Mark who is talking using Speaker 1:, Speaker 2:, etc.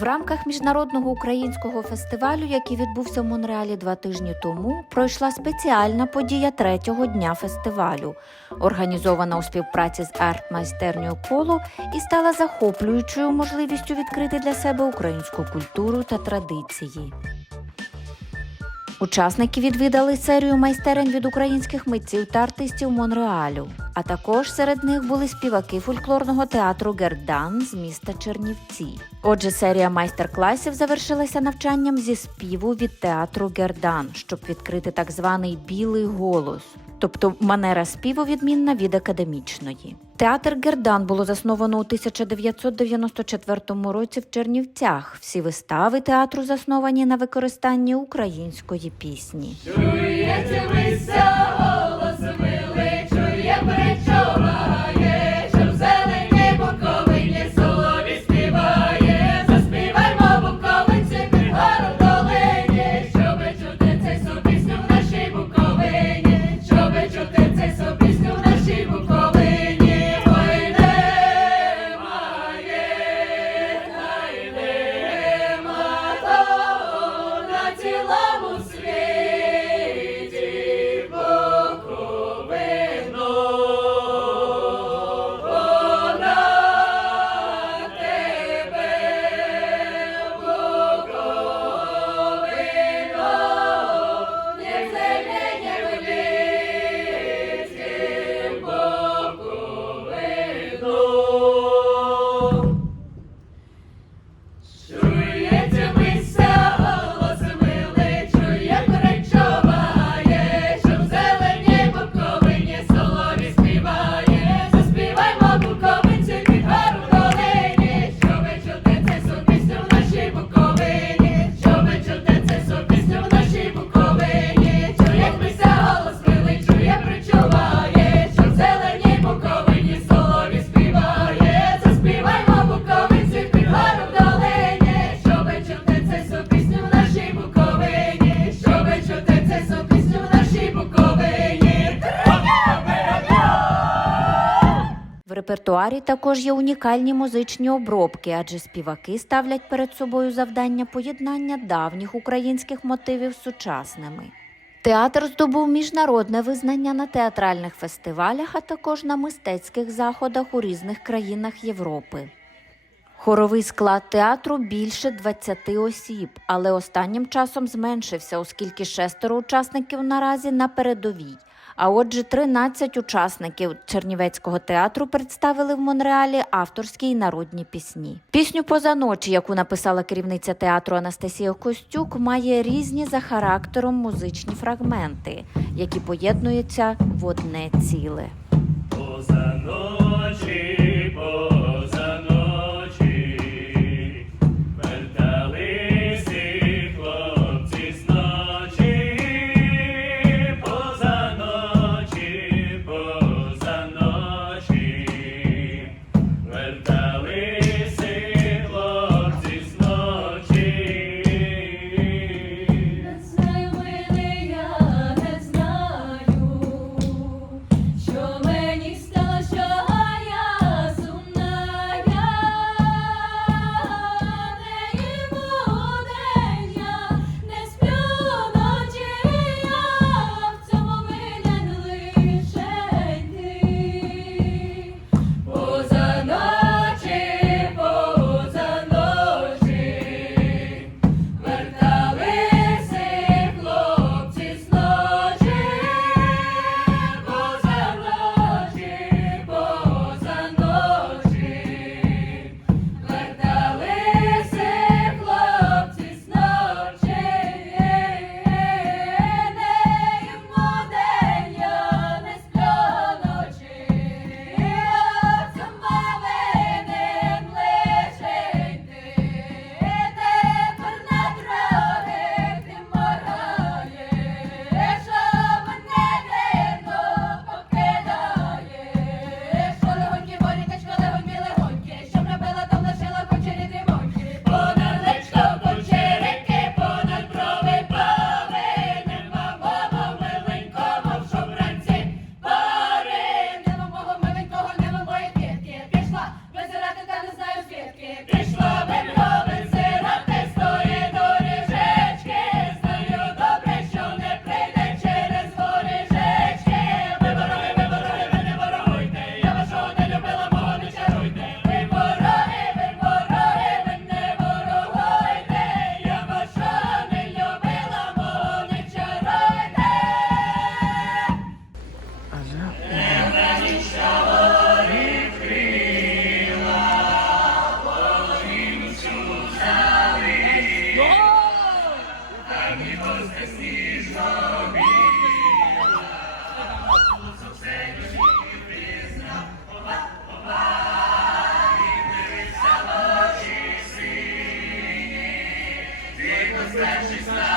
Speaker 1: В рамках міжнародного українського фестивалю, який відбувся в Монреалі два тижні тому, пройшла спеціальна подія третього дня фестивалю, організована у співпраці з арт-майстернею коло і стала захоплюючою можливістю відкрити для себе українську культуру та традиції. Учасники відвідали серію майстерень від українських митців та артистів Монреалю. А також серед них були співаки фольклорного театру Гердан з міста Чернівці. Отже, серія майстер-класів завершилася навчанням зі співу від театру Гердан, щоб відкрити так званий білий голос. Тобто манера співу відмінна від академічної. Театр Гердан було засновано у 1994 році в Чернівцях. Всі вистави театру засновані на використанні української пісні.
Speaker 2: Чуєте вися Чуєте
Speaker 1: репертуарі також є унікальні музичні обробки, адже співаки ставлять перед собою завдання поєднання давніх українських мотивів з сучасними. Театр здобув міжнародне визнання на театральних фестивалях, а також на мистецьких заходах у різних країнах Європи. Хоровий склад театру більше 20 осіб, але останнім часом зменшився, оскільки шестеро учасників наразі на передовій. А отже, 13 учасників Чернівецького театру представили в Монреалі авторські й народні пісні. Пісню «Поза ночі», яку написала керівниця театру Анастасія Костюк, має різні за характером музичні фрагменти, які поєднуються в одне ціле.
Speaker 3: Поза ночі, She's not.